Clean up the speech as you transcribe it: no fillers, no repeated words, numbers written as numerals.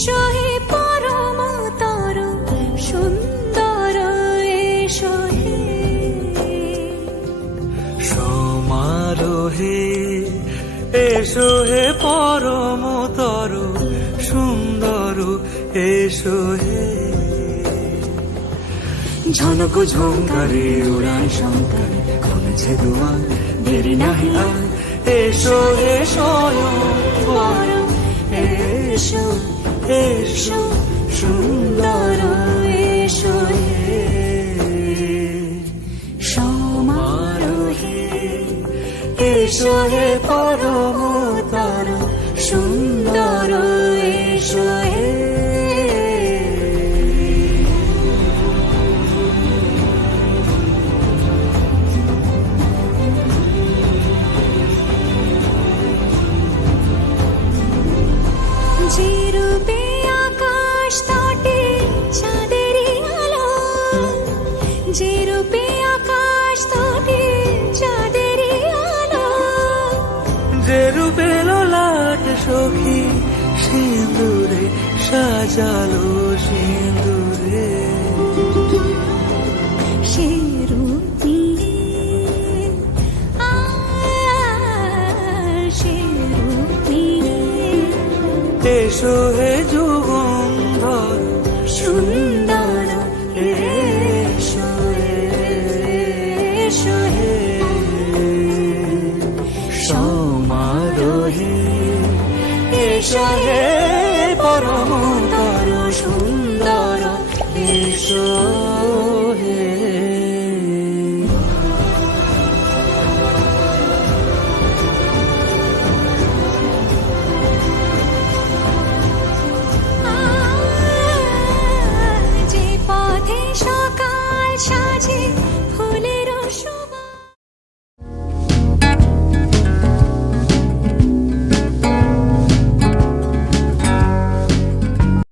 এসো হে পরমতর সুন্দর এসো হে সমারোহে এসো হে পরমতর সুন্দর এসো হে ঝনক ঝঙ্কারে উড়ান শঙ্কারে খুলেছে দুয়ার দেরি নাহি আর এসো হে স্বয়ং পরম এসো এসো সুন্দর এসো হে সমারোহে এসো হে পরমতর সুন্দর এসো হে যে রূপে আকাশ তটে চাঁদেরই আলো যে রূপে আকাশ তটে চাঁদেরই আলো যে রূপে ললাট সখী সিঁদুরে সাজালো সিঁদুরে সে রূপ নিয়ে সে রূপ নিয়ে এসো হে যুগন্ধর সুন্দর এসো এসো হে সমারোহে এসো হে পরমতর সুন্দর এসো